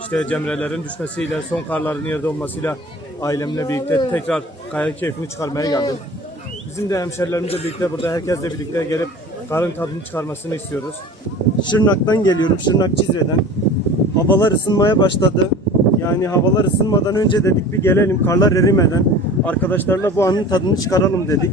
İşte cemrelerin düşmesiyle, son karların yerde olmasıyla ailemle birlikte tekrar kaya keyfini çıkarmaya geldim. Bizim de hemşerilerimizle birlikte burada herkesle birlikte gelip karın tadını çıkarmasını istiyoruz. Şırnak'tan geliyorum, Şırnak Cizre'den. Havalar ısınmaya başladı. Yani havalar ısınmadan önce dedik bir gelelim karlar erimeden. Arkadaşlarla bu anın tadını çıkaralım dedik.